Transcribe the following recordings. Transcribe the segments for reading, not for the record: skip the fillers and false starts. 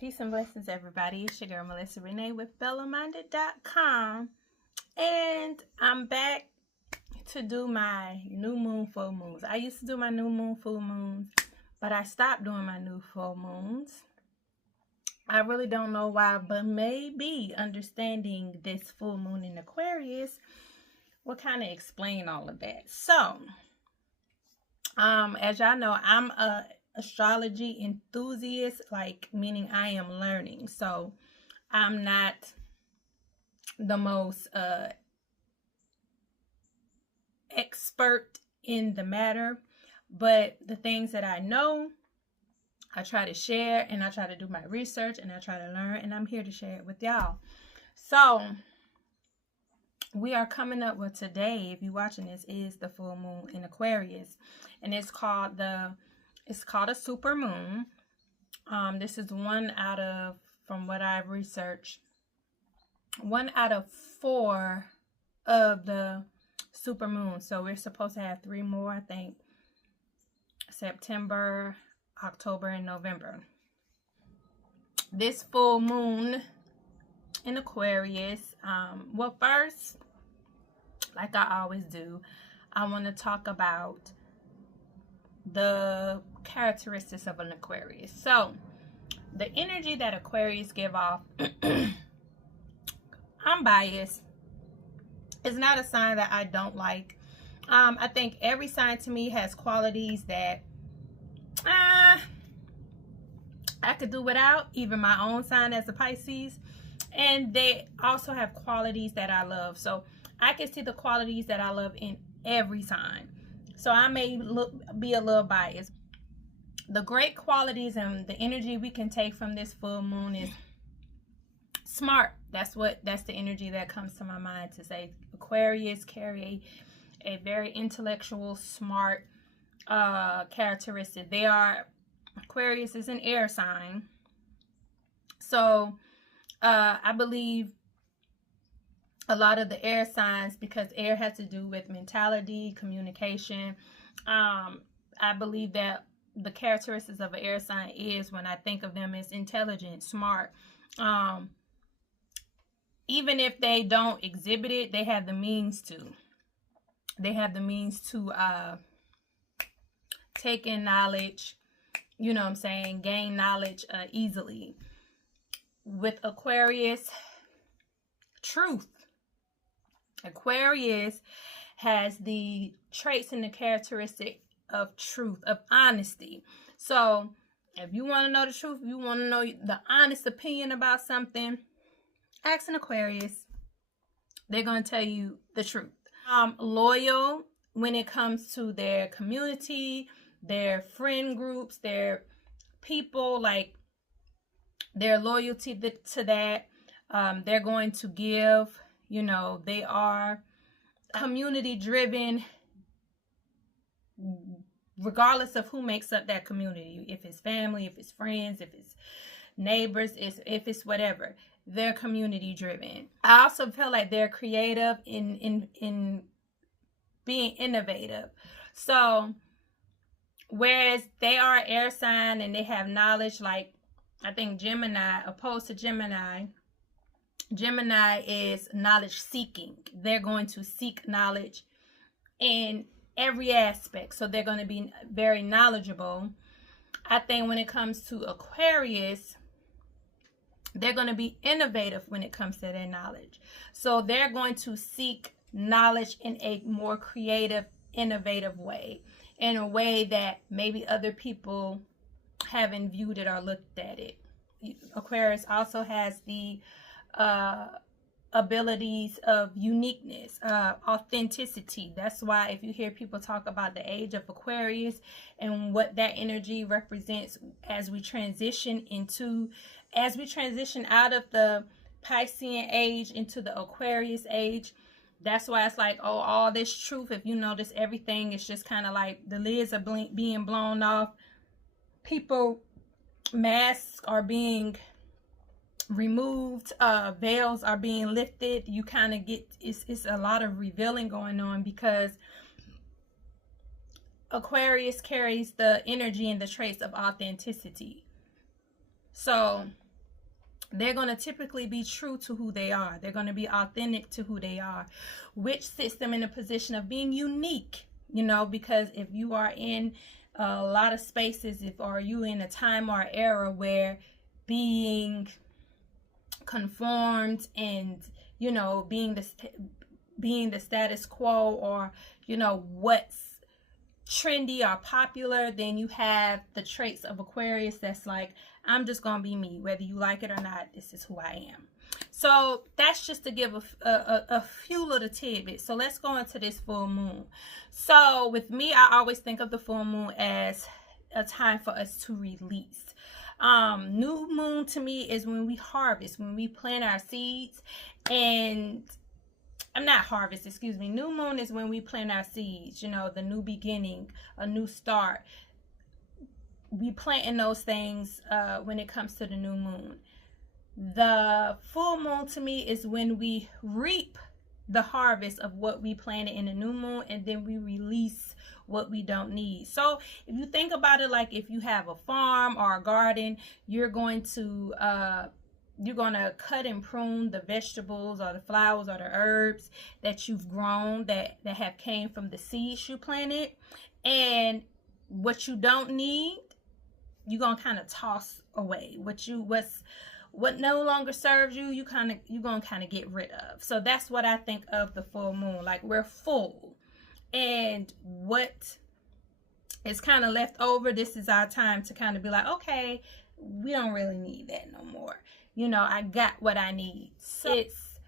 Peace and blessings, everybody. It's your girl, Melissa Renee with BellaMinded.com. And I'm back to do my new moon, full moons. I used to do my new moon, full moons, but I stopped doing my new full moons. I really don't know why, but maybe understanding this full moon in Aquarius will kind of explain all of that. So, as y'all know, I'm a astrology enthusiast, like meaning I am learning. So I'm not the most expert in the matter, but the things that I know, I try to share, and I try to do my research, and I try to learn, and I'm here to share it with y'all. So we are coming up with today, if you're watching this, is the full moon in Aquarius, and it's called a super moon. This is one out of, from what I've researched, 1 out of 4 of the super moons. So we're supposed to have 3 more, I think, September, October, and November. This full moon in Aquarius, well, first, like I always do, I want to talk about the characteristics of an Aquarius. So the energy that Aquarius give off, I'm biased, it's not a sign that I don't like. I think every sign to me has qualities that I could do without, even my own sign as a Pisces, and they also have qualities that I love. So I can see the qualities that I love in every sign. So I may be a little biased. The great qualities and the energy we can take from this full moon is smart. That's the energy that comes to my mind to say. Aquarius carry a very intellectual, smart characteristic. Aquarius is an air sign. So I believe a lot of the air signs, because air has to do with mentality, communication. I believe that the characteristics of an air sign is, when I think of them, as intelligent, smart. Even if they don't exhibit it, they have the means to. They have the means to take in knowledge, you know what I'm saying, gain knowledge easily. With Aquarius, truth. Aquarius has the traits and the characteristic of truth, of honesty. So if you want to know the truth, if you want to know the honest opinion about something, ask an Aquarius. They're going to tell you the truth. Loyal when it comes to their community, their friend groups, their people, like their loyalty to that. They're going to give. You know, they are community driven, regardless of who makes up that community. If it's family, if it's friends, if it's neighbors, if it's whatever, they're community driven. I also feel like they're creative in being innovative. So whereas they are air sign and they have knowledge, like I think Gemini, opposed to Gemini is knowledge seeking. They're going to seek knowledge in every aspect. So they're going to be very knowledgeable. I think when it comes to Aquarius, they're going to be innovative when it comes to their knowledge. So they're going to seek knowledge in a more creative, innovative way, in a way that maybe other people haven't viewed it or looked at it. Aquarius also has the abilities of uniqueness, authenticity. That's why if you hear people talk about the age of Aquarius and what that energy represents as we transition out of the Piscean age into the Aquarius age, that's why it's like, oh, all this truth, if you notice, everything is just kind of like the lids are being blown off. People, masks are being removed, veils are being lifted. You kind of get, it's a lot of revealing going on, because Aquarius carries the energy and the traits of authenticity. So they're going to typically be true to who they are. They're going to be authentic to who they are, which sits them in a position of being unique, you know, because if you are in a lot of spaces, or you in a time or era where being conformed and, you know, being the status quo, or, you know, what's trendy or popular, then you have the traits of Aquarius that's like, I'm just gonna be me, whether you like it or not. This is who I am. So that's just to give a few little tidbits. So let's go into this full moon. So with me, I always think of the full moon as a time for us to release. New moon to me is when we harvest, when we plant our seeds. And I'm not harvest, excuse me. New moon is when we plant our seeds, you know, the new beginning, a new start. We planting those things when it comes to the new moon. The full moon to me is when we reap the harvest of what we planted in the new moon, and then we release what we don't need. So if you think about it, like if you have a farm or a garden, you're going to cut and prune the vegetables or the flowers or the herbs that you've grown that have came from the seeds you planted. And what you don't need, you're gonna kind of toss away. What no longer serves you, you're gonna kind of get rid of. So that's what I think of the full moon. Like, we're full, and what is kind of left over, this is our time to kind of be like, okay, we don't really need that no more. You know, I got what I need. So it's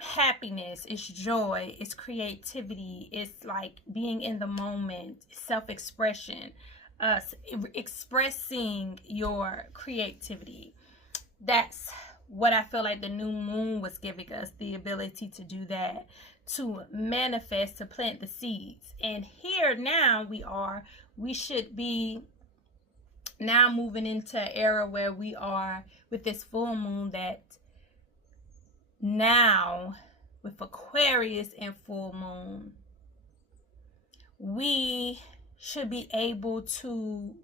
happiness, it's joy, it's creativity, it's like being in the moment, self-expression, expressing your creativity. That's what I feel like the new moon was giving us, the ability to do that, to manifest, to plant the seeds. And here now we should be now moving into an era where we are with this full moon, that now with Aquarius and full moon, we should be able to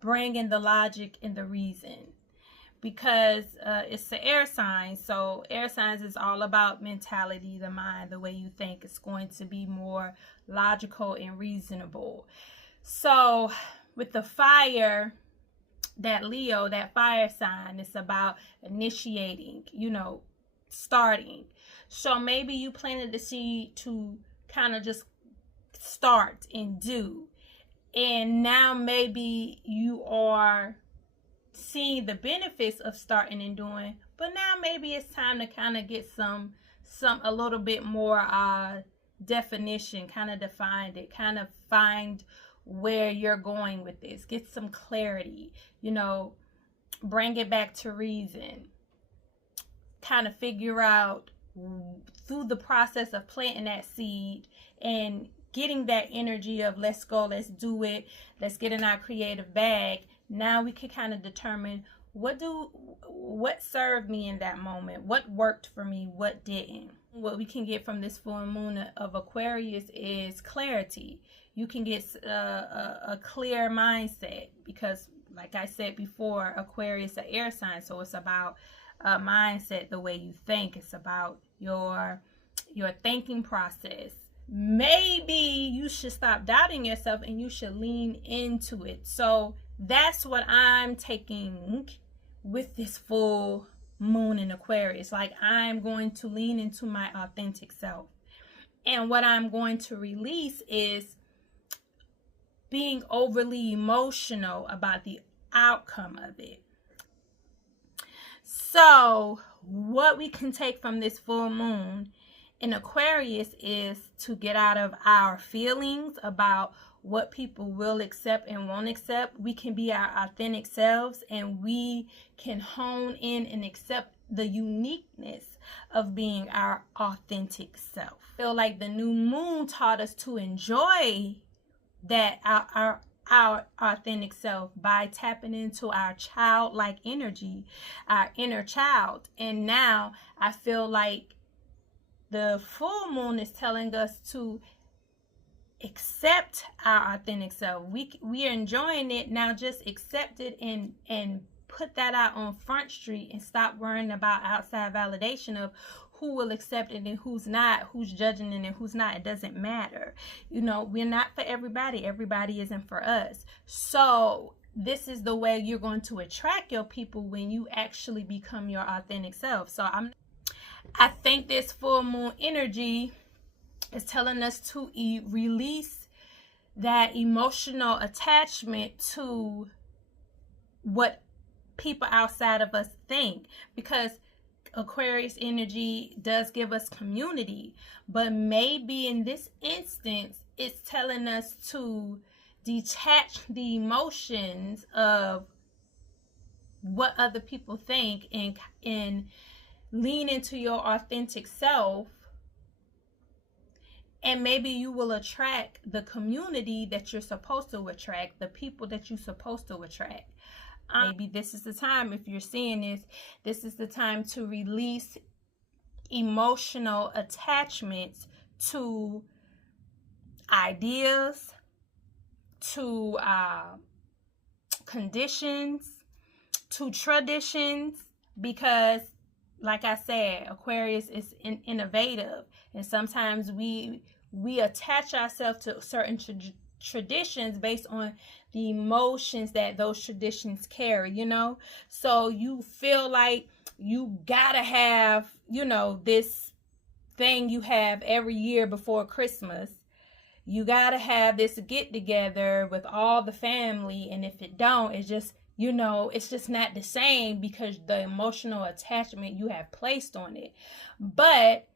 bring in the logic and the reason, because it's the air sign. So air signs is all about mentality, the mind, the way you think. It's going to be more logical and reasonable. So with the fire, that Leo, that fire sign, it's about initiating, you know, starting. So maybe you planted the seed to kind of just start and do. And now maybe you are seeing the benefits of starting and doing, but now maybe it's time to kind of get a little bit more definition, kind of define it, kind of find where you're going with this, get some clarity, you know, bring it back to reason, kind of figure out through the process of planting that seed and getting that energy of let's go, let's do it, let's get in our creative bag. Now we can kind of determine what served me in that moment, what worked for me, what didn't. What we can get from this full moon of Aquarius is clarity. You can get a clear mindset, because like I said before, Aquarius is an air sign, so it's about mindset, the way you think. It's about your thinking process. Maybe you should stop doubting yourself and you should lean into it. So that's what I'm taking with this full moon in Aquarius. Like, I'm going to lean into my authentic self. And what I'm going to release is being overly emotional about the outcome of it. So what we can take from this full moon in Aquarius is to get out of our feelings about what people will accept and won't accept. We can be our authentic selves, and we can hone in and accept the uniqueness of being our authentic self. I feel like the new moon taught us to enjoy that our authentic self by tapping into our childlike energy, our inner child. And now I feel like the full moon is telling us to accept our authentic self. We are enjoying it now. Just accept it and put that out on Front Street and stop worrying about outside validation of who will accept it and who's not, who's judging it and who's not. It doesn't matter. You know, we're not for everybody. Everybody isn't for us. So this is the way you're going to attract your people, when you actually become your authentic self. So I think this full moon energy is telling us to release that emotional attachment to what people outside of us think, because Aquarius energy does give us community, but maybe in this instance it's telling us to detach the emotions of what other people think and lean into your authentic self, and maybe you will attract the community that you're supposed to attract, the people that you're supposed to attract. Maybe this is the time, if you're seeing this is the time to release emotional attachments to ideas, to conditions, to traditions, because like I said, Aquarius is innovative, and sometimes we attach ourselves to certain traditions based on the emotions that those traditions carry, you know. So you feel like you gotta have, you know, this thing you have every year before Christmas. You gotta have this get together with all the family, and if it don't, it's just, you know, it's just not the same because the emotional attachment you have placed on it. But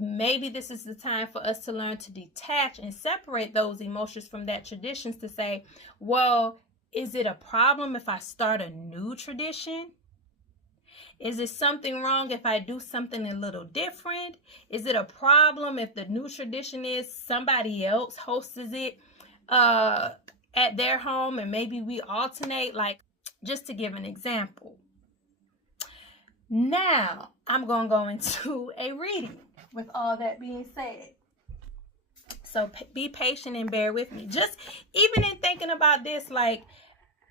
maybe this is the time for us to learn to detach and separate those emotions from that traditions, to say, well, is it a problem if I start a new tradition? Is it something wrong if I do something a little different? Is it a problem if the new tradition is somebody else hosts it at their home and maybe we alternate? Like, just to give an example. Now, I'm going to go into a reading with all that being said. So be patient and bear with me. Just even in thinking about this, like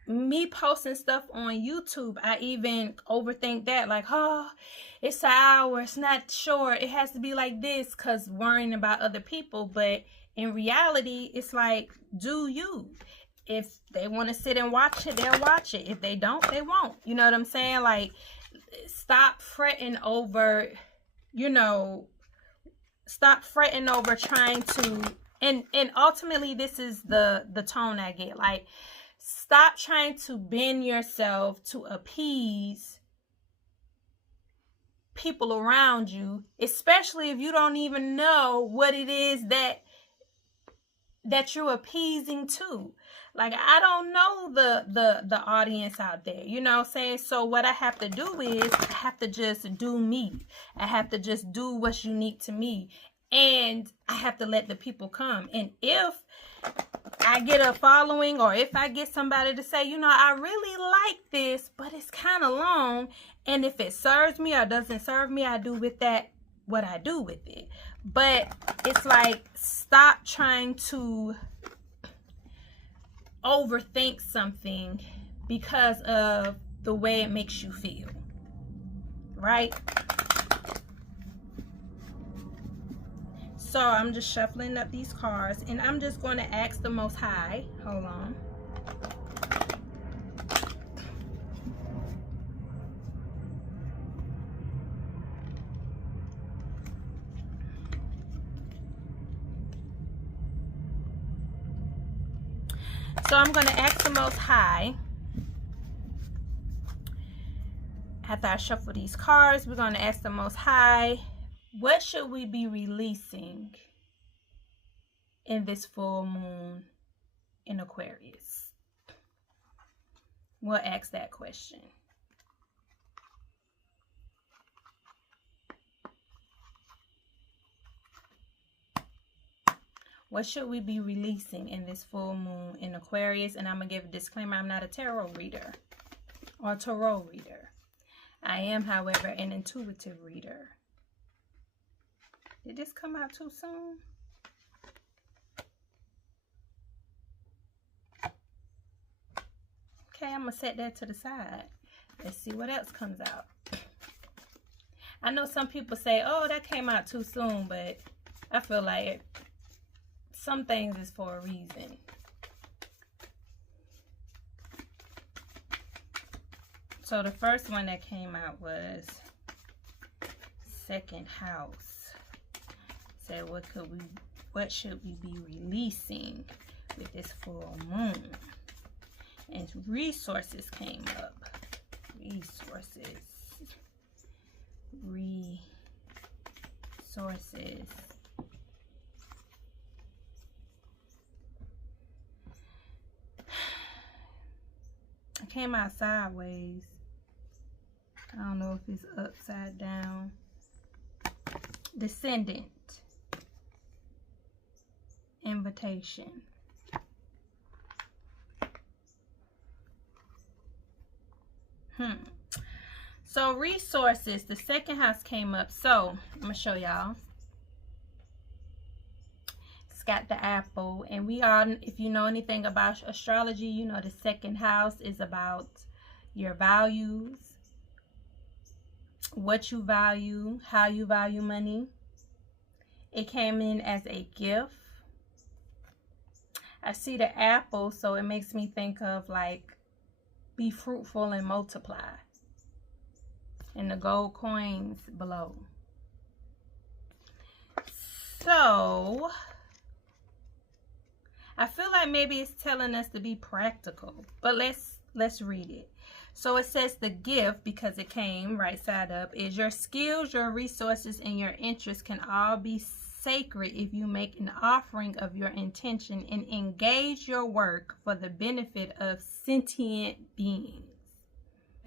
me posting stuff on YouTube, I even overthink that. Like, oh, it's an hour, it's not short, it has to be like this, because worrying about other people. But in reality, it's like, do you? If they want to sit and watch it, they'll watch it. If they don't, they won't. You know what I'm saying? Like, stop fretting over, you know, stop fretting over trying to, and ultimately this is the tone I get. Like, stop trying to bend yourself to appease people around you, especially if you don't even know what it is that you're appeasing to. Like, I don't know the audience out there, you know what I'm saying? So what I have to do is I have to just do me. I have to just do what's unique to me, and I have to let the people come. And if I get a following, or if I get somebody to say, you know, I really like this, but it's kind of long, and if it serves me or doesn't serve me, I do with that what I do with it. But it's like, stop trying to overthink something because of the way it makes you feel, right? So I'm just shuffling up these cards, and I'm just going to ask the Most High. Hold on. So I'm going to ask the Most High. After I shuffle these cards, we're going to ask the Most High, what should we be releasing in this full moon in Aquarius? We'll ask that question. What should we be releasing in this full moon in Aquarius? And I'm going to give a disclaimer. I'm not a tarot reader or tarot reader. I am, however, an intuitive reader. Did this come out too soon? I'm going to set that to the side. Let's see what else comes out. I know some people say, oh, that came out too soon, but I feel like some things is for a reason. So the first one that came out was second house. Said what should we be releasing with this full moon? And resources came up. Resources. It came out sideways. I don't know if it's upside down. Descendant. Invitation. So resources, the second house came up. So I'm gonna show y'all. It's got the apple, and we all, if you know anything about astrology, you know the second house is about your values, what you value, how you value money. It came in as a gift. I see the apple, so it makes me think of like, be fruitful and multiply. And the gold coins below. So I feel like maybe it's telling us to be practical, but let's read it. So it says the gift, because it came right side up, is your skills, your resources, and your interests can all be sacred if you make an offering of your intention and engage your work for the benefit of sentient beings.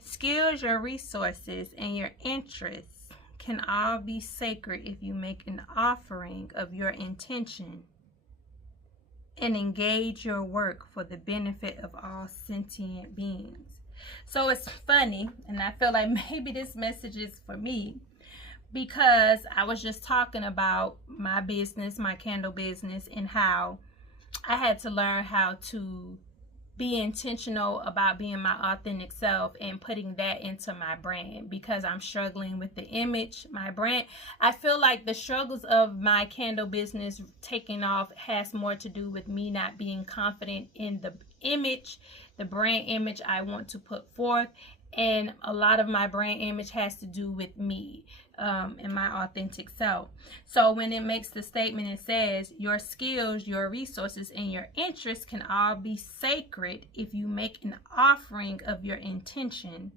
Skills, your resources, and your interests can all be sacred if you make an offering of your intention and engage your work for the benefit of all sentient beings. So it's funny, and I feel like maybe this message is for me, because I was just talking about my business, my candle business, and how I had to learn how to be intentional about being my authentic self and putting that into my brand, because I'm struggling with the image, my brand. I feel like the struggles of my candle business taking off has more to do with me not being confident in the image, the brand image I want to put forth. And a lot of my brand image has to do with me and my authentic self. So when it makes the statement, it says your skills, your resources, and your interests can all be sacred if you make an offering of your intention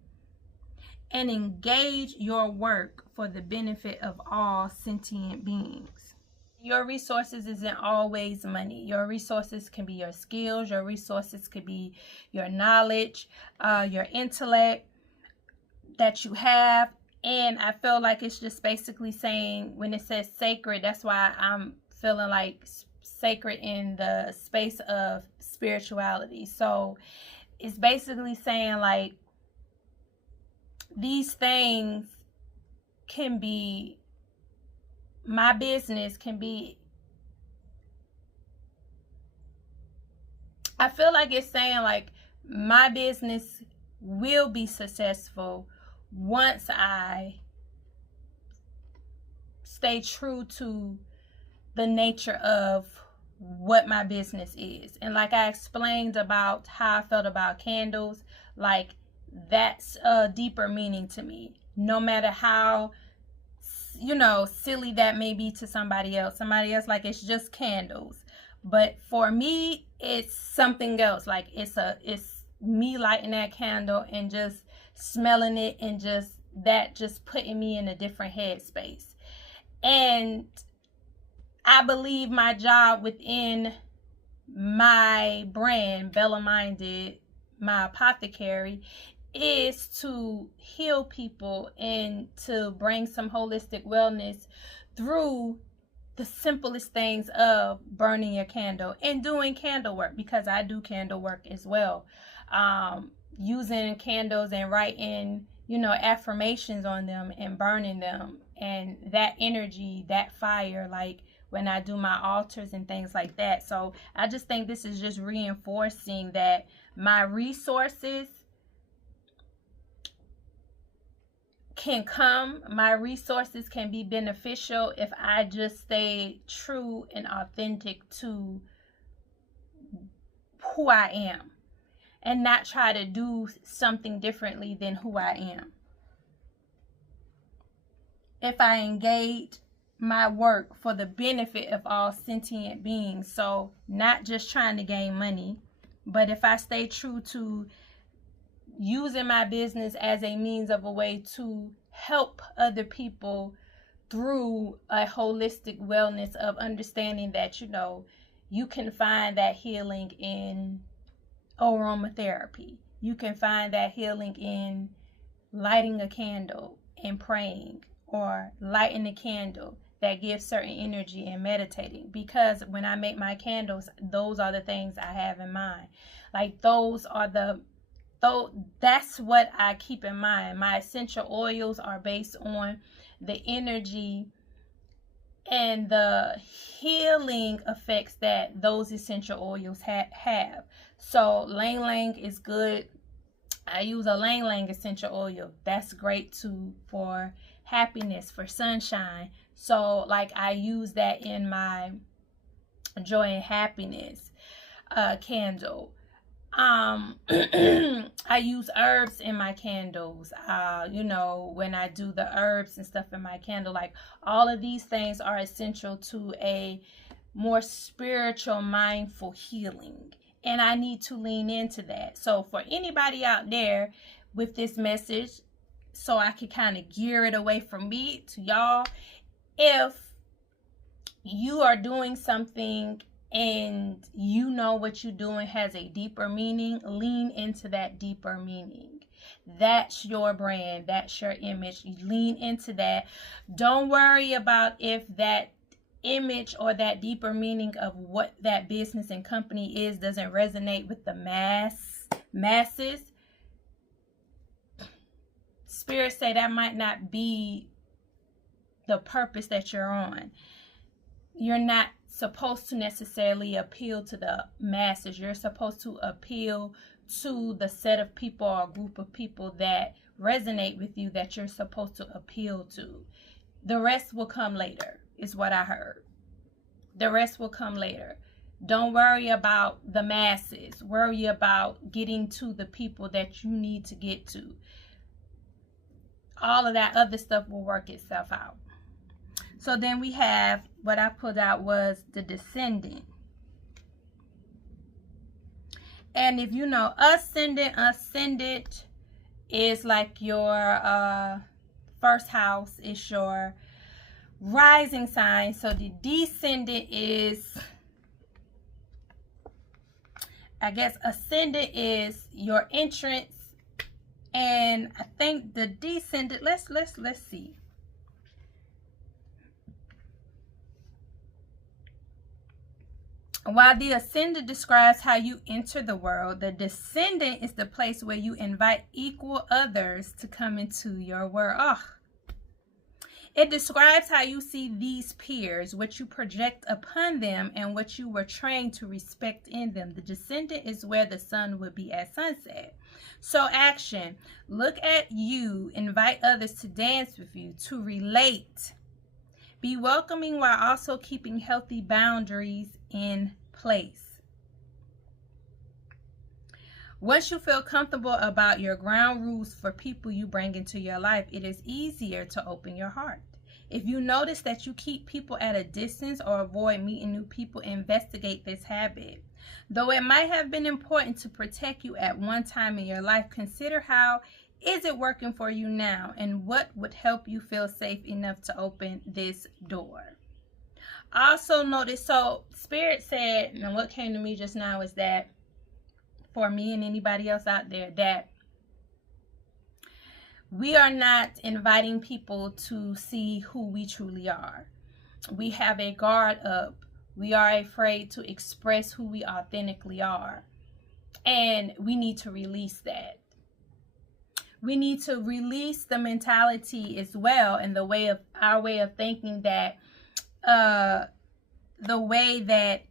and engage your work for the benefit of all sentient beings. Your resources isn't always money. Your resources can be your skills. Your resources could be your knowledge, your intellect that you have. And I feel like it's just basically saying, when it says sacred, that's why I'm feeling like sacred in the space of spirituality. So it's basically saying like, these things can be, my business can be, I feel like it's saying like, my business will be successful once I stay true to the nature of what my business is. And like I explained about how I felt about candles, like that's a deeper meaning to me. No matter how, you know, silly that may be to somebody else. Somebody else, like, it's just candles. But for me, it's something else. Like it's me lighting that candle and just smelling it, and just putting me in a different headspace. And I believe my job within my brand, Bella Minded, my apothecary, is to heal people and to bring some holistic wellness through the simplest things of burning your candle and doing candle work, because I do candle work as well. Using candles and writing, you know, affirmations on them and burning them, and that energy, that fire, like when I do my altars and things like that. So I just think this is just reinforcing that my resources can come, my resources can be beneficial if I just stay true and authentic to who I am and not try to do something differently than who I am. If I engage my work for the benefit of all sentient beings, so not just trying to gain money, but if I stay true to using my business as a means of a way to help other people through a holistic wellness of understanding that, you know, you can find that healing in aromatherapy. You can find that healing in lighting a candle and praying, or lighting a candle that gives certain energy and meditating. Because when I make my candles, those are the things I have in mind. Like that's what I keep in mind. My essential oils are based on the energy and the healing effects that those essential oils have. So Lang Lang is good. I use a Lang Lang essential oil. That's great too for happiness, for sunshine. So like I use that in my joy and happiness candle. I use herbs in my candles. You know, when I do the herbs and stuff in my candle, like all of these things are essential to a more spiritual, mindful healing. And I need to lean into that. So for anybody out there with this message, so I can kind of gear it away from me to y'all, if you are doing something and you know what you're doing has a deeper meaning, lean into that deeper meaning. That's your brand. That's your image. You lean into that. Don't worry about if that image or that deeper meaning of what that business and company is doesn't resonate with the masses. Spirit say that might not be the purpose that you're on. You're not supposed to necessarily appeal to the masses. You're supposed to appeal to the set of people or group of people that resonate with you, that you're supposed to appeal to. The rest will come later, is what I heard. The rest will come later. Don't worry about the masses. Worry about getting to the people that you need to get to. All of that other stuff will work itself out. So then we have, what I pulled out was the Descendant. And if you know, ascendant is like your first house, is your rising sign. So the Descendant is, I guess, ascendant is your entrance. And I think the Descendant, let's see. While the ascendant describes how you enter the world, the descendant is the place where you invite equal others to come into your world. Oh. It describes how you see these peers, what you project upon them, and what you were trained to respect in them. The descendant is where the sun would be at sunset. So action. Look at you. Invite others to dance with you, to relate. Be welcoming while also keeping healthy boundaries in place. Once you feel comfortable about your ground rules for people you bring into your life, it is easier to open your heart. If you notice that you keep people at a distance or avoid meeting new people, investigate this habit. Though it might have been important to protect you at one time in your life, consider how is it working for you now, and what would help you feel safe enough to open this door. Also notice, so Spirit said, and what came to me just now is that for me and anybody else out there, that we are not inviting people to see who we truly are. We have a guard up. We are afraid to express who we authentically are. And we need to release that. We need to release the mentality as well, and the way of our way of thinking that the way that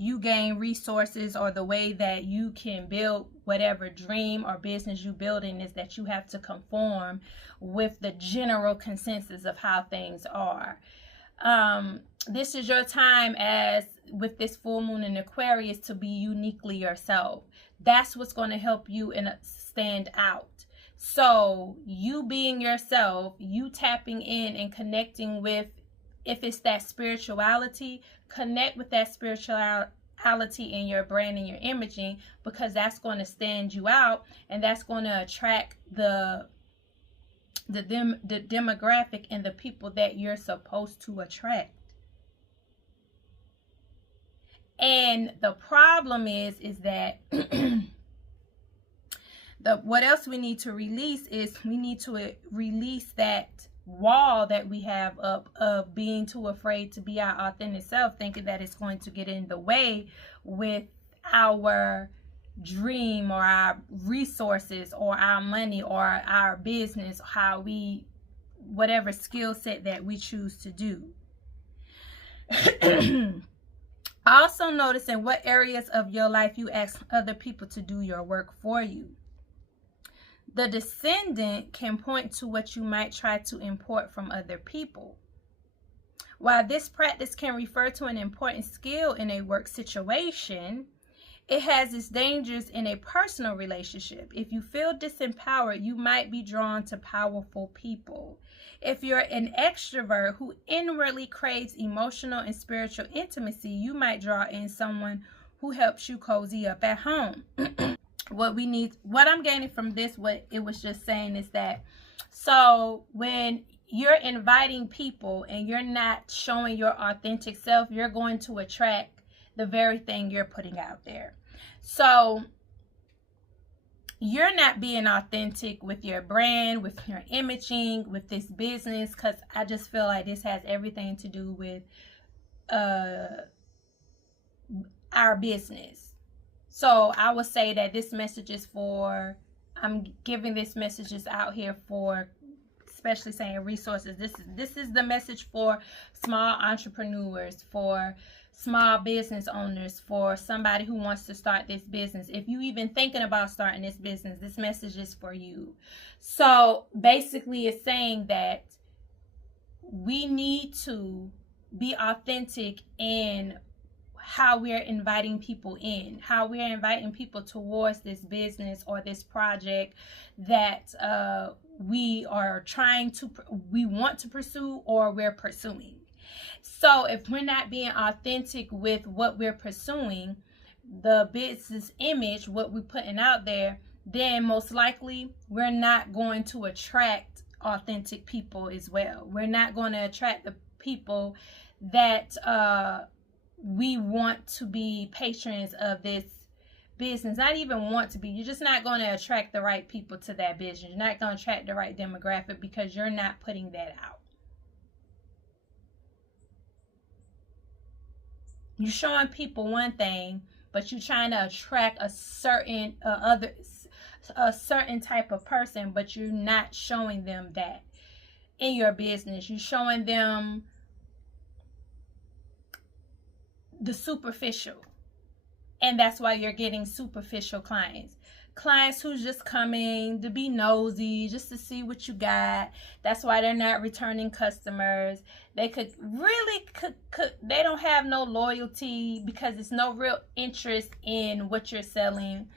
you gain resources, or the way that you can build whatever dream or business you building, is that you have to conform with the general consensus of how things are. This is your time, as with this full moon in Aquarius, to be uniquely yourself. That's what's going to help you stand out. So you being yourself, you tapping in and connecting with, if it's that spirituality, connect with that spirituality in your brand and your imaging, because that's going to stand you out, and that's going to attract the demographic and the people that you're supposed to attract. And the problem is that what else we need to release is, we need to release that wall that we have up of being too afraid to be our authentic self, thinking that it's going to get in the way with our dream or our resources or our money or our business, how we, whatever skill set that we choose to do. Also notice in what areas of your life you ask other people to do your work for you. The descendant can point to what you might try to import from other people. While this practice can refer to an important skill in a work situation, it has its dangers in a personal relationship. If you feel disempowered, you might be drawn to powerful people. If you're an extrovert who inwardly craves emotional and spiritual intimacy, you might draw in someone who helps you cozy up at home. What I'm gaining from this, what it was just saying, is that, so when you're inviting people and you're not showing your authentic self, you're going to attract the very thing you're putting out there. So you're not being authentic with your brand, with your imaging, with this business, because I just feel like this has everything to do with our business. So I would say that this message is for, I'm giving this messages out here for, especially saying resources. This is the message for small entrepreneurs, for small business owners, for somebody who wants to start this business. If you even thinking about starting this business, this message is for you. So basically it's saying that we need to be authentic in how we're inviting people in, how we're inviting people towards this business or this project that we want to pursue or we're pursuing. So if we're not being authentic with what we're pursuing, the business image, what we're putting out there, then most likely we're not going to attract authentic people as well. We're not going to attract the people that we want to be patrons of this business. Not even want to be. You're just not going to attract the right people to that business. You're not going to attract the right demographic because you're not putting that out. You're showing people one thing, but you're trying to attract a certain certain type of person, but you're not showing them that in your business. You're showing them the superficial, and that's why you're getting superficial clients who's just coming to be nosy, just to see what you got. That's why they're not returning customers. They they don't have no loyalty because it's no real interest in what you're selling,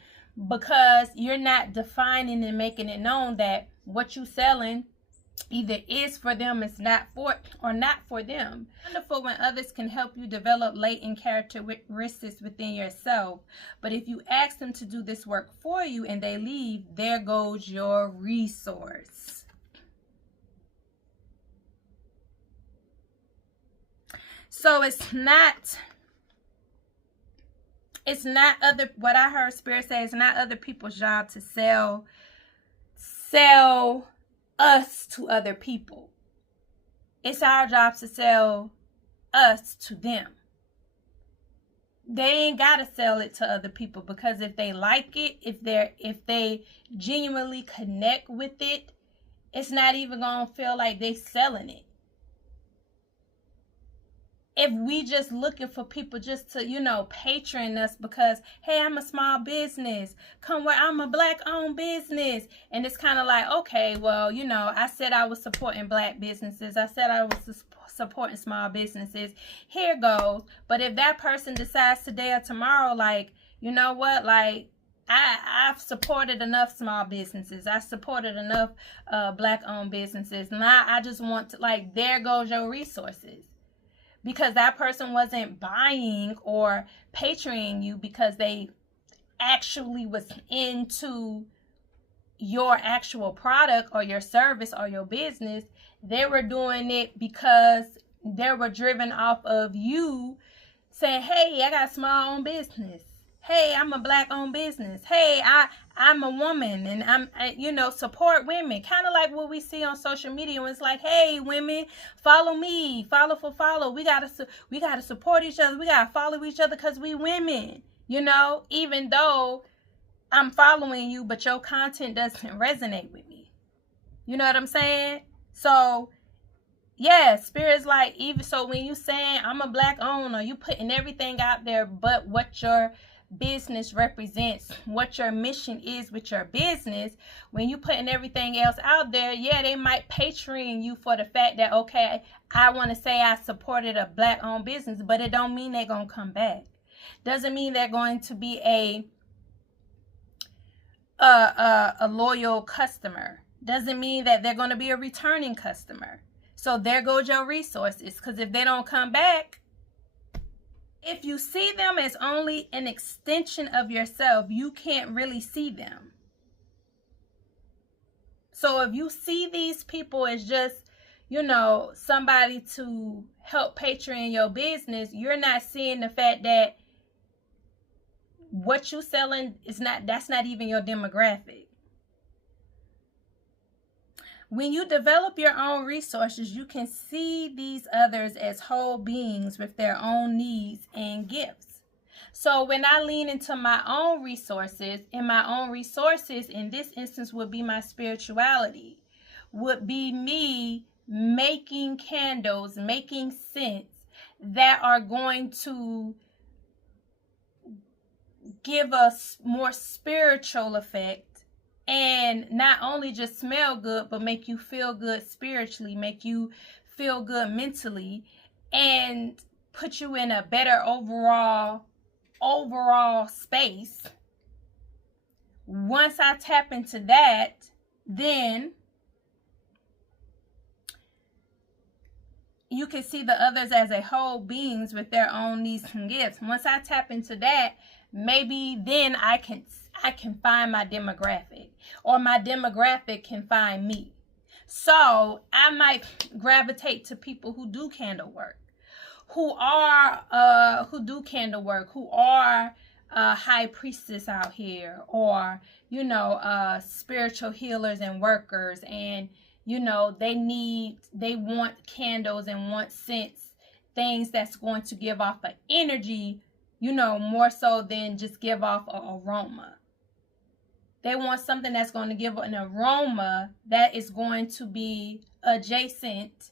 because you're not defining and making it known that what you're selling either is for them, it's not for, or not for them. It's wonderful when others can help you develop latent characteristics within yourself. But if you ask them to do this work for you and they leave, there goes your resource. So it's not what I heard Spirit say, it's not other people's job to sell us to other people. It's our job to sell us to them. They ain't gotta sell it to other people, because if they like it, if they genuinely connect with it, it's not even gonna feel like they selling it. if we just looking for people just to, you know, patron us because, hey, I'm a small business, come where I'm a black owned business. And it's kind of like, okay, well, you know, I said I was supporting black businesses. I said I was supporting small businesses. Here goes. But if that person decides today or tomorrow, like, you know what, like, I've supported enough small businesses. I supported enough black owned businesses. Now I just want to, like, there goes your resources. Because that person wasn't buying or patroning you because they actually was into your actual product or your service or your business. They were doing it because they were driven off of you saying, hey, I got a small owned business. Hey, I'm a black owned business. Hey, I'm a woman and you know, support women. Kind of like what we see on social media when it's like, hey, women, follow me, follow for follow. We gotta support each other. We gotta follow each other because we women. You know, even though I'm following you, but your content doesn't resonate with me. You know what I'm saying? So yeah, spirit's like, even so when you saying I'm a black owner, you putting everything out there but what your business represents, what your mission is with your business. When you putting everything else out there, yeah, they might patron you for the fact that, okay, I want to say I supported a black owned business, but it don't mean they're gonna come back. Doesn't mean they're going to be a loyal customer. Doesn't mean that they're going to be a returning customer. So there goes your resources, because if they don't come back, if you see them as only an extension of yourself, you can't really see them. So if you see these people as just, you know, somebody to help patron your business, you're not seeing the fact that what you selling is not, that's not even your demographic. When you develop your own resources, you can see these others as whole beings with their own needs and gifts. So when I lean into my own resources, and my own resources in this instance would be my spirituality, would be me making candles, making scents that are going to give us more spiritual effect. And not only just smell good, but make you feel good spiritually, make you feel good mentally, and put you in a better overall space. Once I tap into that, then you can see the others as a whole beings with their own needs and gifts. Once I tap into that, maybe then I can find my demographic, or my demographic can find me. So I might gravitate to people who do candle work, who are high priestess out here, or, you know, spiritual healers and workers, and, you know, they want candles and want scents, things that's going to give off an energy, you know, more so than just give off an aroma. They want something that's going to give an aroma that is going to be adjacent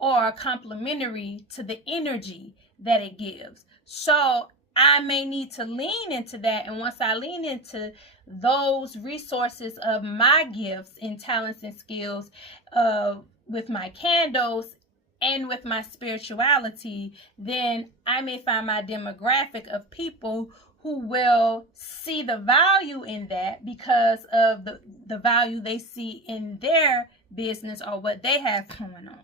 or complementary to the energy that it gives. So I may need to lean into that. And once I lean into those resources of my gifts and talents and skills with my candles and with my spirituality, then I may find my demographic of people who will see the value in that because of the value they see in their business or what they have going on.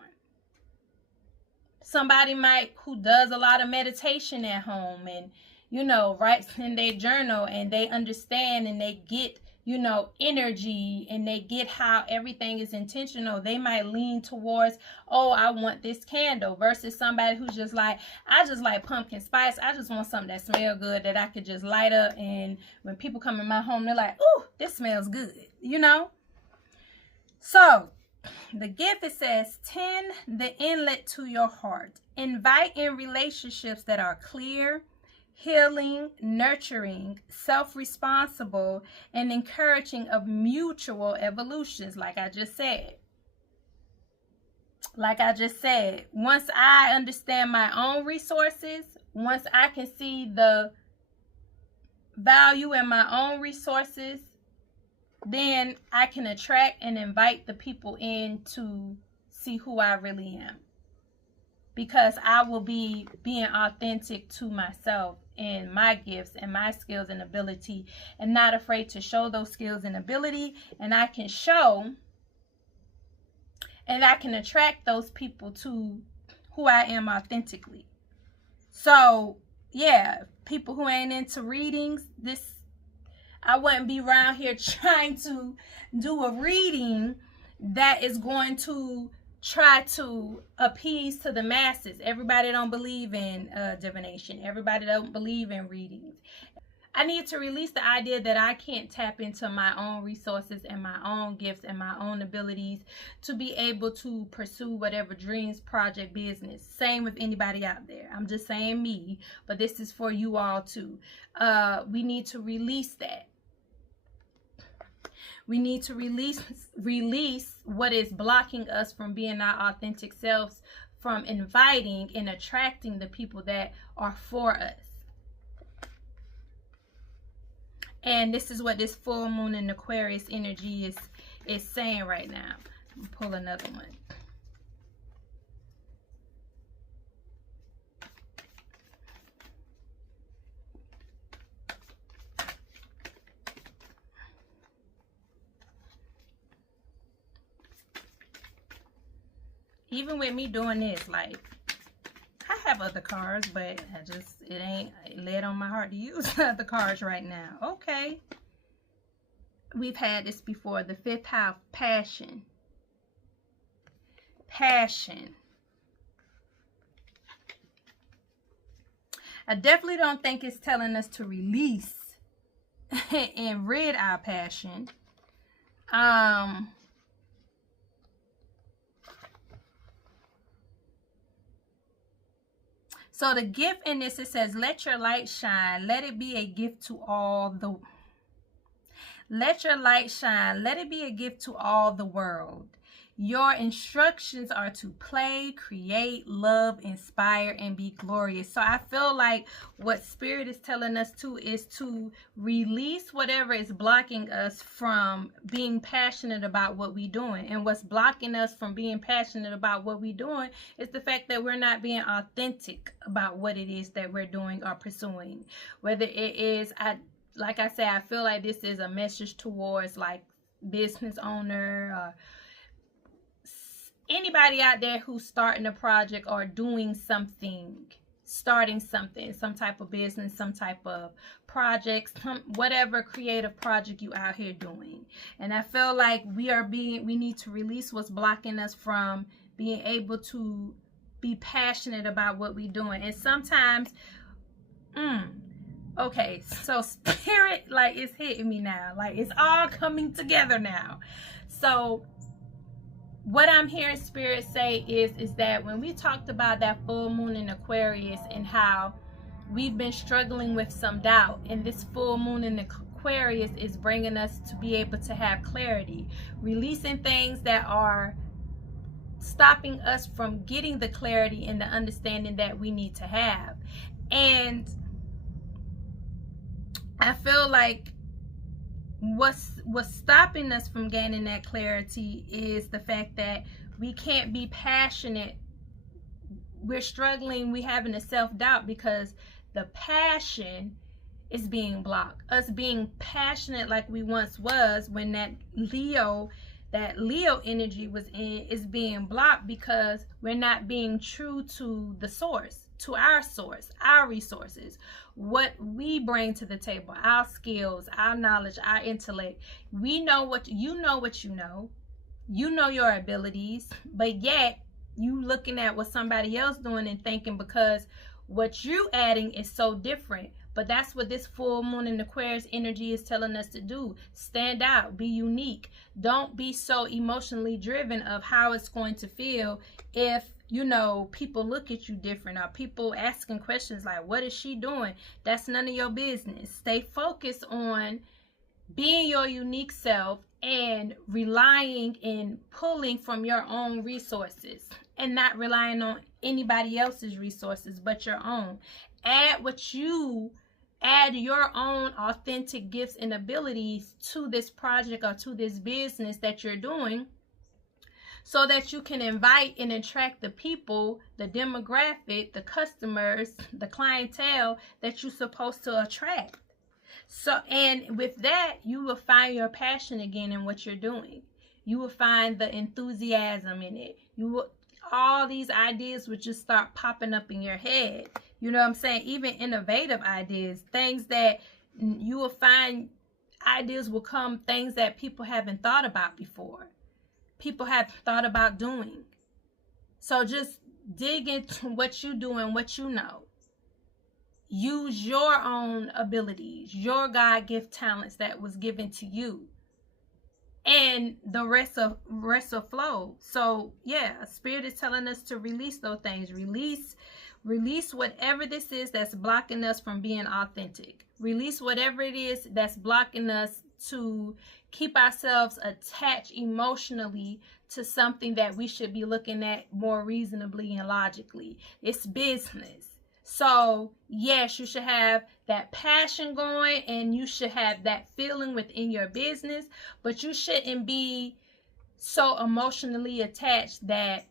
Somebody who does a lot of meditation at home and, you know, writes in their journal, and they understand and they get, you know, energy, and they get how everything is intentional. They might lean towards, oh, I want this candle, versus somebody who's just like, I just like pumpkin spice. I just want something that smells good that I could just light up. And when people come in my home, they're like, ooh, this smells good, you know? So the gift, it says, tend the inlet to your heart. Invite in relationships that are clear, healing, nurturing, self-responsible, and encouraging of mutual evolutions, like I just said. like I just said, once I understand my own resources, once I can see the value in my own resources, then I can attract and invite the people in to see who I really am. Because I will be being authentic to myself and my gifts and my skills and ability, and not afraid to show those skills and ability. And I can show and I can attract those people to who I am authentically. So yeah, people who ain't into readings, I wouldn't be around here trying to do a reading that is going to try to appease to the masses. Everybody don't believe in divination. Everybody don't believe in readings. I need to release the idea that I can't tap into my own resources and my own gifts and my own abilities to be able to pursue whatever dreams, project, business. Same with anybody out there. I'm just saying me, but this is for you all too. We need to release that. We need to release what is blocking us from being our authentic selves, from inviting and attracting the people that are for us. And this is what this full moon in Aquarius energy is saying right now. Let me pull another one. Even with me doing this, like, I have other cards, but it ain't led on my heart to use other cards right now. Okay. We've had this before. The 5th house, passion. Passion. I definitely don't think it's telling us to release and rid our passion. So the gift in this, it says, let your light shine. Let it be a gift to all the... Let your light shine. Let it be a gift to all the world. Your instructions are to play, create, love, inspire, and be glorious. So I feel like what Spirit is telling us to is to release whatever is blocking us from being passionate about what we're doing. And what's blocking us from being passionate about what we're doing is the fact that we're not being authentic about what it is that we're doing or pursuing. Whether it is, like I said, I feel like this is a message towards like business owner or anybody out there who's starting a project or doing something, starting something, some type of business, some type of project, whatever creative project you out here doing. And I feel like we need to release what's blocking us from being able to be passionate about what we're doing. And sometimes, okay, so Spirit, like, it's hitting me now. Like, it's all coming together now. So what I'm hearing Spirit say is that when we talked about that full moon in Aquarius and how we've been struggling with some doubt, and this full moon in Aquarius is bringing us to be able to have clarity, releasing things that are stopping us from getting the clarity and the understanding that we need to have. And I feel like what's stopping us from gaining that clarity is the fact that we can't be passionate. We're struggling, we're having a self-doubt because the passion is being blocked. Us being passionate like we once was when that Leo energy was in is being blocked because we're not being true to the source, to our source, our resources, what we bring to the table, our skills, our knowledge, our intellect. We know what you know, you know your abilities, but yet you looking at what somebody else doing and thinking because what you adding is so different. But that's what this full moon in Aquarius energy is telling us to do. Stand out, be unique. Don't be so emotionally driven of how it's going to feel if, you know, people look at you different or people asking questions like, what is she doing? That's none of your business. Stay focused on being your unique self and relying and pulling from your own resources and not relying on anybody else's resources but your own. Add your own authentic gifts and abilities to this project or to this business that you're doing, so that you can invite and attract the people, the demographic, the customers, the clientele that you're supposed to attract. So, and with that, you will find your passion again in what you're doing. You will find the enthusiasm in it. All these ideas would just start popping up in your head. You know what I'm saying? Even innovative ideas, things that you will find, ideas will come, things that people haven't thought about before. People have thought about doing. So just dig into what you do and what you know. Use your own abilities, your God-gift talents that was given to you, and the rest will flow. So yeah, Spirit is telling us to release those things. Release whatever this is that's blocking us from being authentic. Release whatever it is that's blocking us to keep ourselves attached emotionally to something that we should be looking at more reasonably and logically. It's business. So yes, you should have that passion going and you should have that feeling within your business, but you shouldn't be so emotionally attached that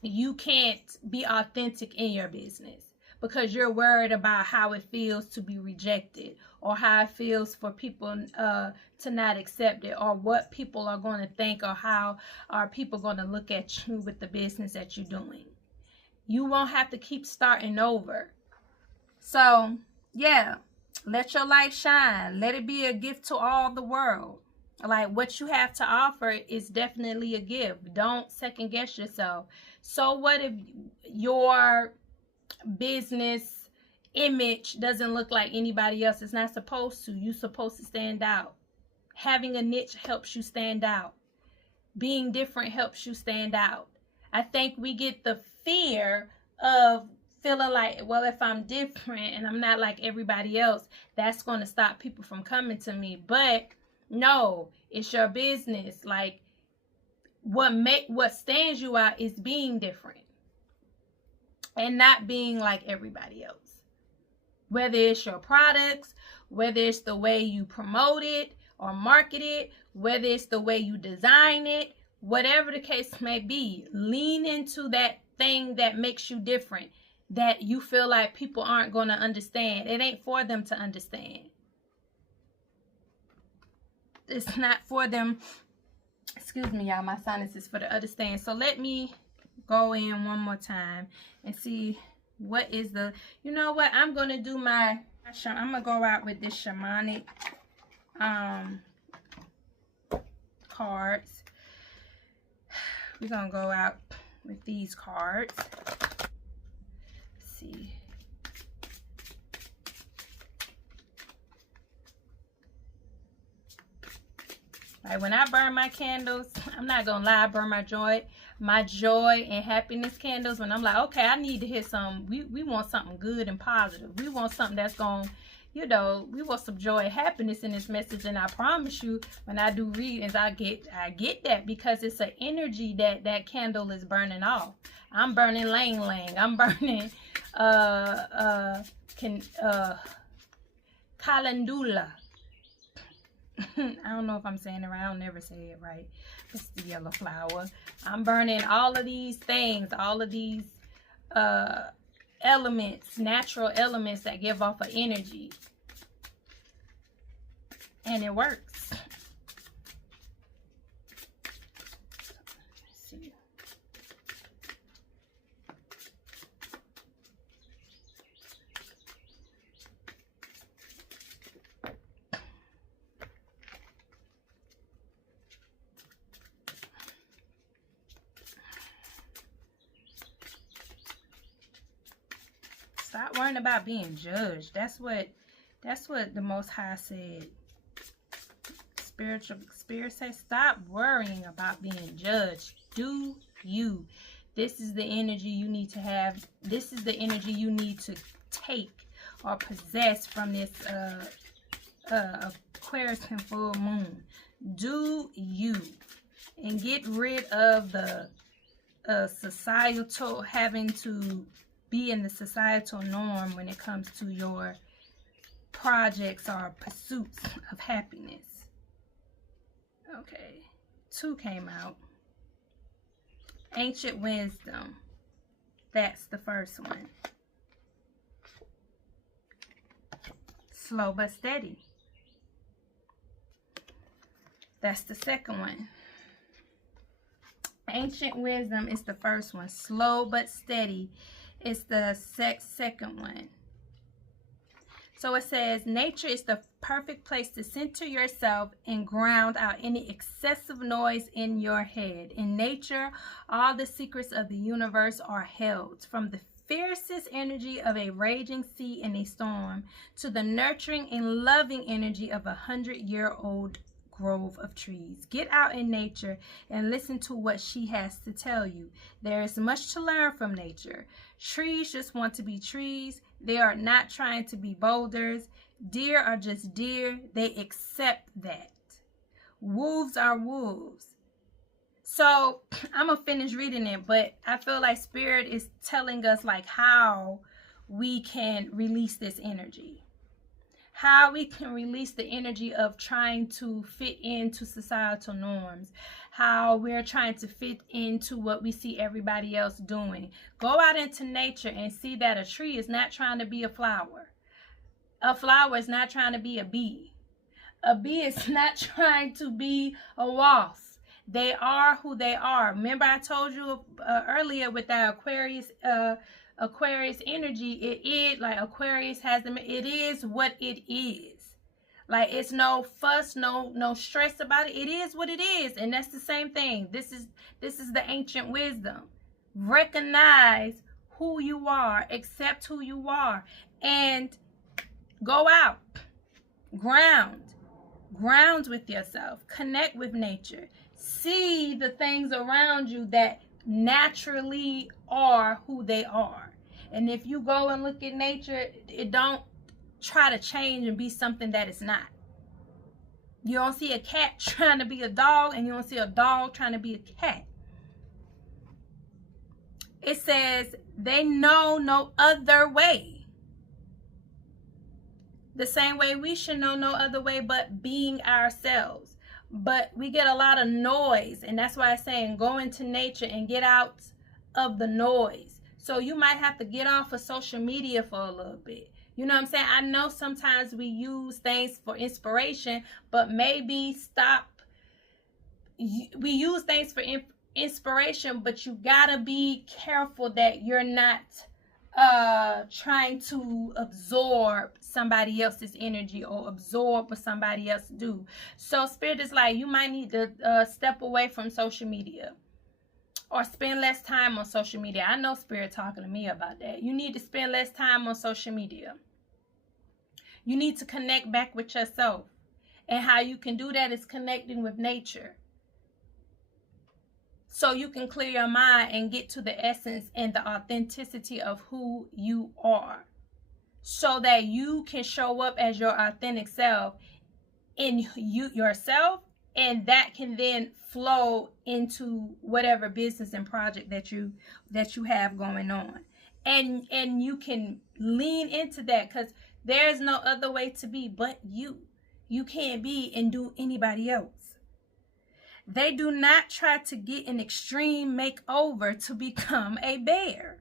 you can't be authentic in your business because you're worried about how it feels to be rejected, or how it feels for people to not accept it, or what people are going to think, or how are people going to look at you with the business that you're doing. You won't have to keep starting over. So yeah, let your light shine. Let it be a gift to all the world. Like, what you have to offer is definitely a gift. Don't second guess yourself. So what if your business image doesn't look like anybody else? It's not supposed to. You're supposed to stand out. Having a niche helps you stand out. Being different helps you stand out. I think we get the fear of feeling like, well, if I'm different and I'm not like everybody else, that's going to stop people from coming to me. But no, it's your business. Like, what stands you out is being different and not being like everybody else. Whether it's your products, whether it's the way you promote it or market it, whether it's the way you design it, whatever the case may be, lean into that thing that makes you different, that you feel like people aren't going to understand. It ain't for them to understand. It's not for them. Excuse me, y'all. My sinus is for to understand. So let me go in one more time and see what is the, you know what, I'm going to do I'm going to go out with this shamanic cards. We're going to go out with these cards. Let's see. Like, when I burn my candles, I'm not going to lie, I burn my joy and happiness candles. When I'm like, okay, I need to hear some, we want something good and positive. We want something that's going, you know, we want some joy and happiness in this message. And I promise you, when I do readings, I get that, because it's an energy that candle is burning off. I'm burning lang lang. I'm burning calendula. I don't know if I'm saying it right. I'll never say it right. It's the yellow flower. I'm burning all of these things, all of these elements, natural elements that give off an energy. And it works. Let's see. Stop worrying about being judged. That's what the Most High said. Spirit says, stop worrying about being judged. Do you. This is the energy you need to have. This is the energy you need to take or possess from this Aquarius and full moon. Do you. And get rid of the societal, having to be in the societal norm when it comes to your projects or pursuits of happiness. Okay, 2 came out. Ancient wisdom. That's the first one. Slow but steady. That's the second one. Ancient wisdom is the first one. Slow but steady is the second one. So it says, nature is the perfect place to center yourself and ground out any excessive noise in your head. In nature, all the secrets of the universe are held, from the fiercest energy of a raging sea in a storm to the nurturing and loving energy of a 100-year-old grove of trees. Get out in nature and listen to what she has to tell you. There is much to learn from nature. Trees just want to be trees. They are not trying to be boulders. Deer are just deer. They accept that. Wolves are wolves. So I'm gonna finish reading it, but I feel like Spirit is telling us like how we can release this energy. How we can release the energy of trying to fit into societal norms. How we're trying to fit into what we see everybody else doing. Go out into nature and see that a tree is not trying to be a flower. A flower is not trying to be a bee. A bee is not trying to be a wasp. They are who they are. Remember I told you earlier with that Aquarius energy, it is like Aquarius has them. It is what it is. Like it's no fuss, no stress about it. It is what it is, and that's the same thing. This is the ancient wisdom. Recognize who you are, accept who you are, and go out. Ground with yourself. Connect with nature. See the things around you that naturally are who they are. And if you go and look at nature, it don't try to change and be something that it's not. You don't see a cat trying to be a dog, and you don't see a dog trying to be a cat. It says they know no other way. The same way we should know no other way but being ourselves. But we get a lot of noise, and that's why I'm saying go into nature and get out of the noise. So you might have to get off of social media for a little bit. You know what I'm saying? I know sometimes we use things for inspiration, but maybe stop. We use things for inspiration, but you gotta be careful that you're not trying to absorb somebody else's energy or absorb what somebody else do. So Spirit is like, you might need to step away from social media or spend less time on social media. I know Spirit talking to me about that. You need to spend less time on social media. You need to connect back with yourself, and how you can do that is connecting with nature. So you can clear your mind and get to the essence and the authenticity of who you are. So that you can show up as your authentic self in yourself. And that can then flow into whatever business and project that you have going on. And you can lean into that, because there's no other way to be but you. You can't be and do anybody else. They do not try to get an extreme makeover to become a bear.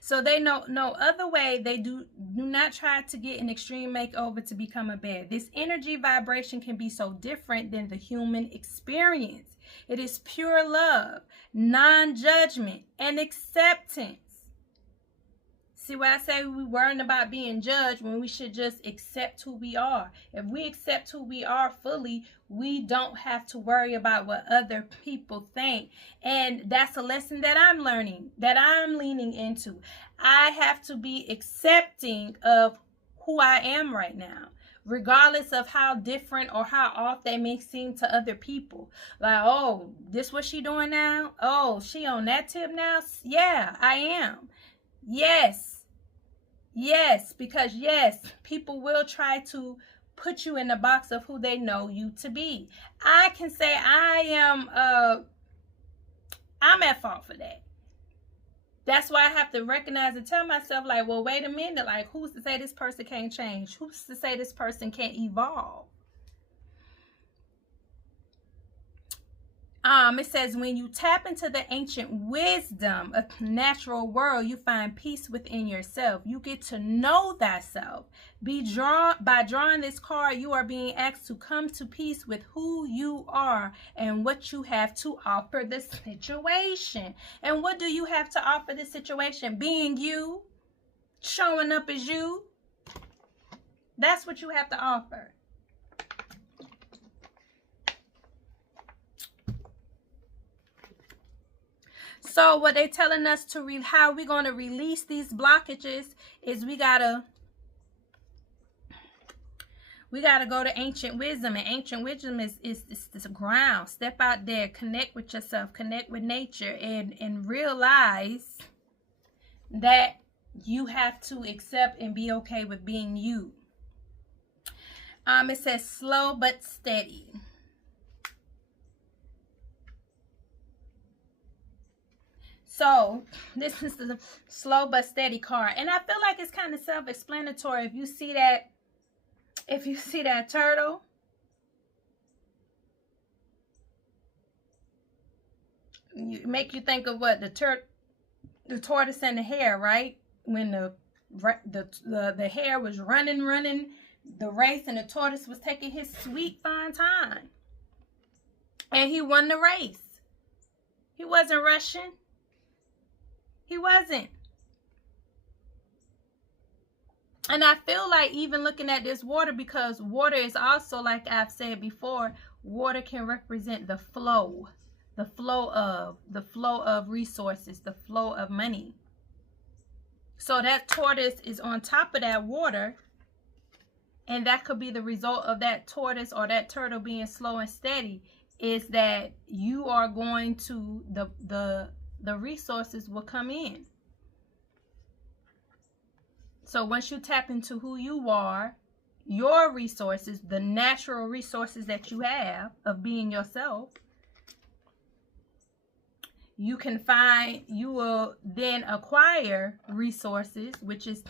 So they know no other way. They do not try to get an extreme makeover to become a bear. This energy vibration can be so different than the human experience. It is pure love, non-judgment, and acceptance. See what I say? We worrying about being judged when we should just accept who we are. If we accept who we are fully, we don't have to worry about what other people think. And that's a lesson that I'm learning, that I'm leaning into. I have to be accepting of who I am right now, regardless of how different or how off they may seem to other people. Like, oh, this what she doing now? Oh, she on that tip now? Yeah, I am. Yes, because yes, people will try to put you in the box of who they know you to be. I can say I'm at fault for that. That's why I have to recognize and tell myself, like, well, wait a minute, like, who's to say this person can't change? Who's to say this person can't evolve? It says, when you tap into the ancient wisdom of the natural world, you find peace within yourself. You get to know thyself. By drawing this card, you are being asked to come to peace with who you are and what you have to offer the situation. And what do you have to offer the situation? Being you, showing up as you. That's what you have to offer. So what they're telling us to how we're going to release these blockages is we gotta go to ancient wisdom. And ancient wisdom is the ground. Step out there, connect with yourself, connect with nature, and realize that you have to accept and be okay with being you. It says slow but steady. So this is the slow but steady card. And I feel like it's kind of self-explanatory. If you see that turtle, make you think of what? The tortoise and the hare, right? When the hare was running the race, and the tortoise was taking his sweet fine time. And he won the race. He wasn't rushing. He wasn't. And I feel like even looking at this water, because water is also, like I've said before, water can represent the flow of resources, the flow of money. So that tortoise is on top of that water, and that could be the result of that tortoise or that turtle being slow and steady, is that you are going to, the resources will come in. So once you tap into who you are, your resources, the natural resources that you have of being yourself, you will then acquire resources, which is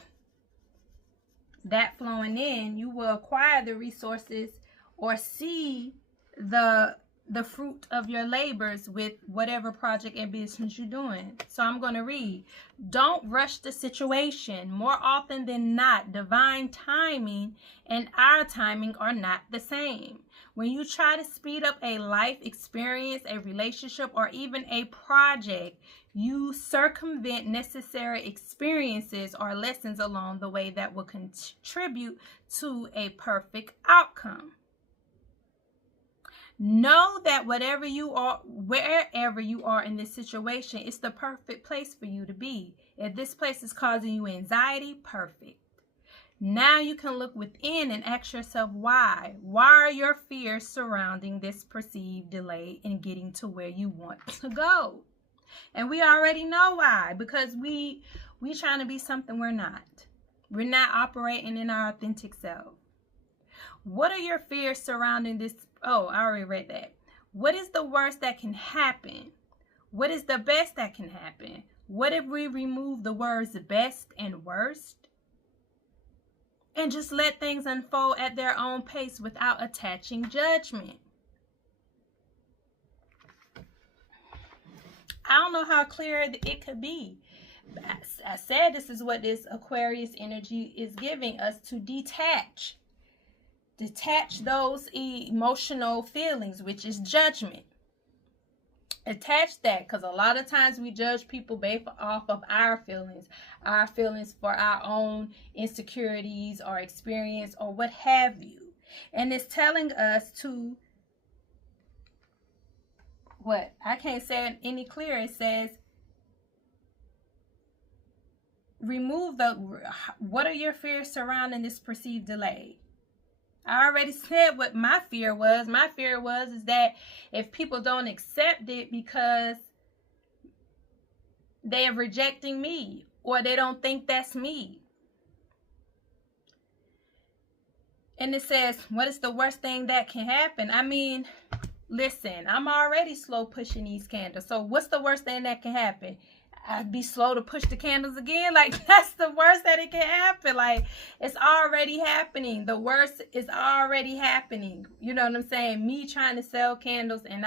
that flowing in. You will acquire the resources or see the fruit of your labors with whatever project and business you're doing. So I'm going to read. Don't rush the situation. More often than not, divine timing and our timing are not the same. When you try to speed up a life experience, a relationship, or even a project, you circumvent necessary experiences or lessons along the way that will contribute to a perfect outcome. Know that wherever you are in this situation, it's the perfect place for you to be. If this place is causing you anxiety, perfect. Now you can look within and ask yourself why. Why are your fears surrounding this perceived delay in getting to where you want to go? And we already know why, because we trying to be something we're not. We're not operating in our authentic self. What are your fears surrounding this? Oh, I already read that. What is the worst that can happen? What is the best that can happen? What if we remove the words best and worst and just let things unfold at their own pace without attaching judgment? I don't know how clear it could be. I said this is what this Aquarius energy is giving us, to detach those emotional feelings, which is judgment. Attach that, because a lot of times we judge people based off of our feelings for our own insecurities or experience or what have you. And it's telling us to, what? I can't say it any clearer. It says, what are your fears surrounding this perceived delay? I already said what my fear was. My fear is that if people don't accept it because they are rejecting me or they don't think that's me. And it says, what is the worst thing that can happen? I mean, listen, I'm already slow pushing these candles. So what's the worst thing that can happen? I'd be slow to push the candles again. Like, that's the worst that it can happen. Like, it's already happening. The worst is already happening. You know what I'm saying? Me trying to sell candles, and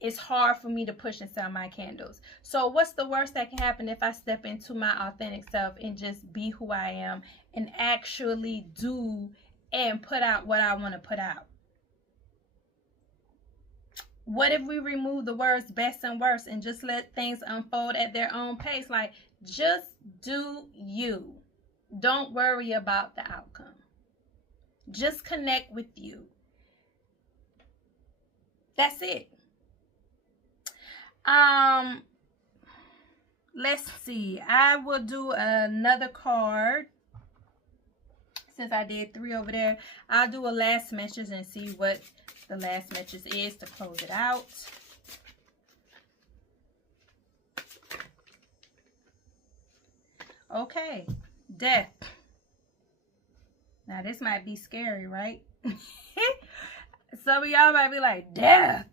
it's hard for me to push and sell my candles. So what's the worst that can happen if I step into my authentic self and just be who I am and actually do and put out what I want to put out? What if we remove the words best and worst and just let things unfold at their own pace? Like, just do you. Don't worry about the outcome. Just connect with you. That's it. Let's see. I will do another card. Since I did 3 over there, I'll do a last message and see what the last message is to close it out. Okay, death. Now this might be scary, right? Some of y'all might be like, death.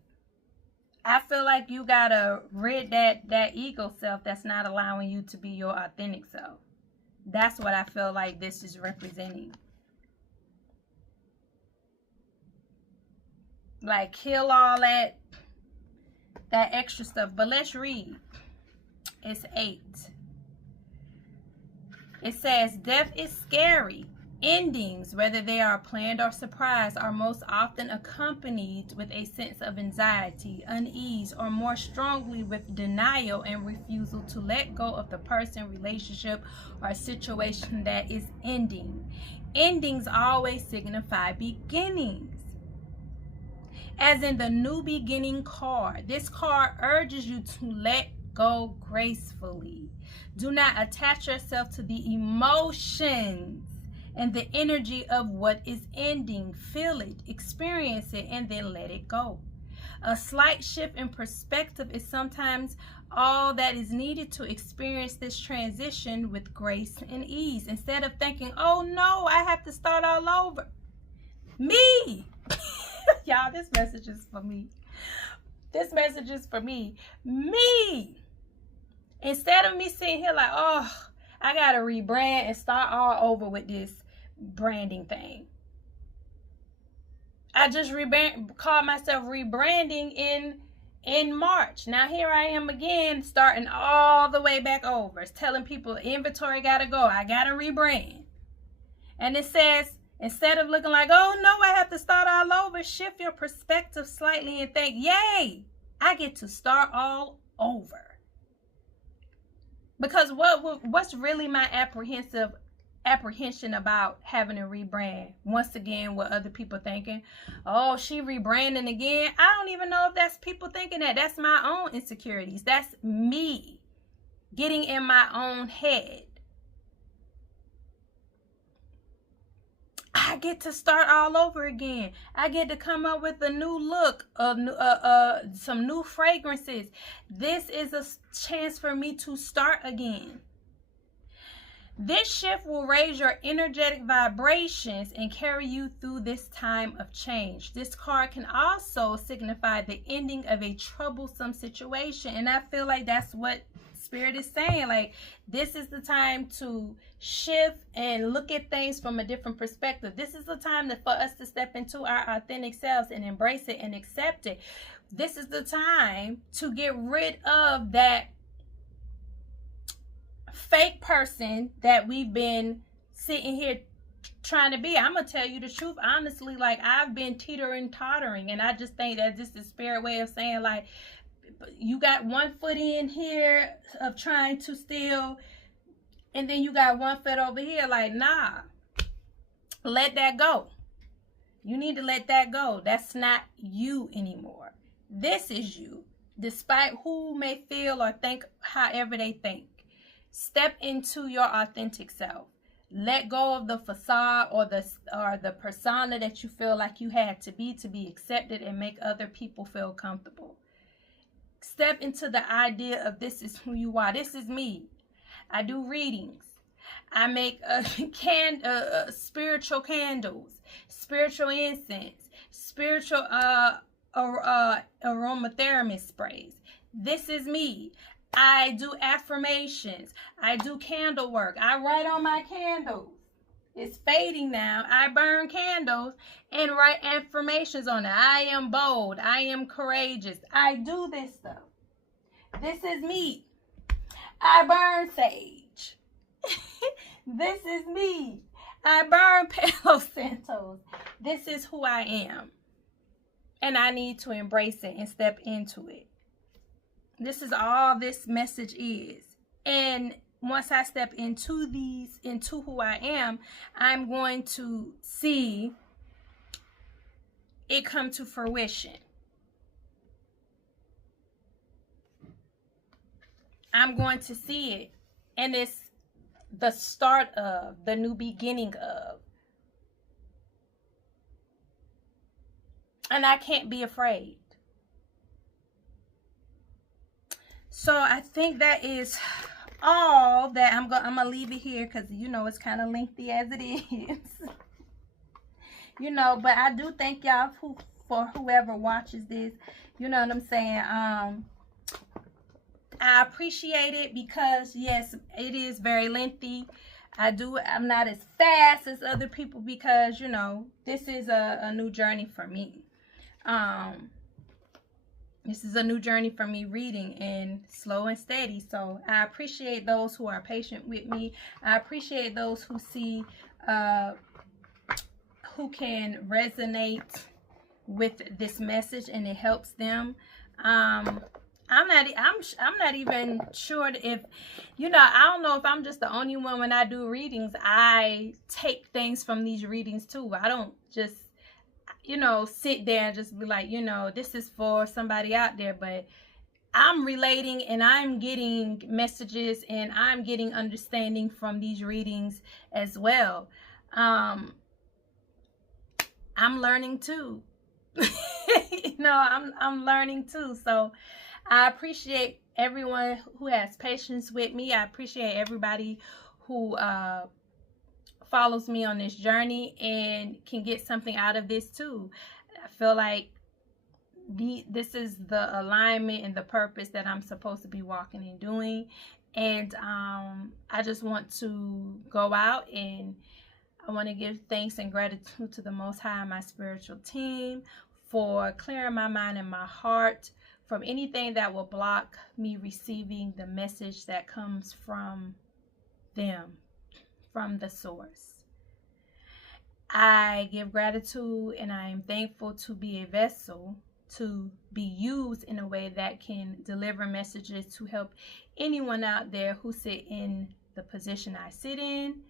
I feel like you gotta rid that ego self that's not allowing you to be your authentic self. That's what I feel like this is representing. Like, kill all that extra stuff. But let's read. It's 8. It says, death is scary. Endings, whether they are planned or surprised, are most often accompanied with a sense of anxiety, unease, or more strongly with denial and refusal to let go of the person, relationship, or situation that is ending. Endings always signify beginnings. As in the new beginning card, this card urges you to let go gracefully. Do not attach yourself to the emotions and the energy of what is ending. Feel it, experience it, and then let it go. A slight shift in perspective is sometimes all that is needed to experience this transition with grace and ease. Instead of thinking, oh no, I have to start all over. Me! Y'all, this message is for me. This message is for me. Me! Instead of me sitting here like, oh, I gotta rebrand and start all over with this branding thing. I just called myself rebranding in March. Now here I am again, starting all the way back over. It's telling people inventory gotta go. I gotta rebrand. And it says, instead of looking like, oh no, I have to start all over, shift your perspective slightly and think, yay, I get to start all over. Because what's really my apprehension about having a rebrand? Once again, what other people thinking? Oh, she rebranding again. I don't even know if that's people thinking that. That's my own insecurities. That's me getting in my own head. I get to start all over again. I get to come up with a new look, some new fragrances. This is a chance for me to start again. This shift will raise your energetic vibrations and carry you through this time of change. This card can also signify the ending of a troublesome situation. And I feel like that's what Spirit is saying. Like, this is the time to shift and look at things from a different perspective. This is the time for us to step into our authentic selves and embrace it and accept it. This is the time to get rid of that fake person that we've been sitting here trying to be. I'm gonna tell you the truth, honestly. Like, I've been teetering, tottering, and I just think that this is the Spirit way of saying, like, you got one foot in here of trying to steal, and then you got one foot over here. Like, nah, let that go. You need to let that go. That's not you anymore. This is you, despite who may feel or think however they think. Step into your authentic self. Let go of the facade or the persona that you feel like you had to be accepted and make other people feel comfortable. Step into the idea of this is who you are. This is me. I do readings. I make spiritual candles. spiritual incense, spiritual aromatherapy sprays. This is me. I do affirmations. I do candle work. I write on my candles. It's fading now. I burn candles and write affirmations on it. I am bold. I am courageous. I do this stuff. This is me. I burn sage. This is me. I burn Palo Santos. This is who I am. And I need to embrace it and step into it. This is all this message is. And once I step into who I am, I'm going to see it come to fruition. I'm going to see it. And it's the start of, the new beginning of. And I can't be afraid. So I think that is all that I'm gonna leave it here, because you know it's kind of lengthy as it is. You know, but I do thank y'all for whoever watches this. You know what I'm saying? I appreciate it, because yes, it is very lengthy. I'm not as fast as other people, because you know this is a new journey for me. This is a new journey for me, reading, and slow and steady. So I appreciate those who are patient with me. I appreciate those who see, who can resonate with this message and it helps them. I'm not even sure if, you know, I don't know if I'm just the only one. When I do readings, I take things from these readings too. I don't just, you know, sit there and just be like, you know, this is for somebody out there, but I'm relating and I'm getting messages and I'm getting understanding from these readings as well. I'm learning too. You know, I'm learning too. So I appreciate everyone who has patience with me. I appreciate everybody who follows me on this journey and can get something out of this too. I feel like this is the alignment and the purpose that I'm supposed to be walking and doing. And I just want to go out and I want to give thanks and gratitude to the Most High and my spiritual team for clearing my mind and my heart from anything that will block me receiving the message that comes from them, from the source. I give gratitude and I am thankful to be a vessel, to be used in a way that can deliver messages to help anyone out there who sit in the position I sit in,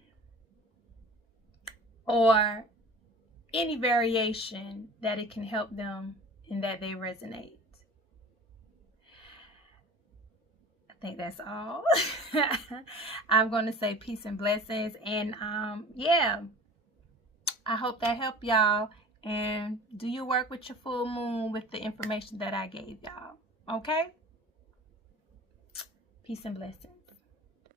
or any variation that it can help them and that they resonate. I think that's all. I'm going to say peace and blessings. And yeah, I hope that helped y'all. And do your work with your full moon with the information that I gave y'all. Okay? Peace and blessings.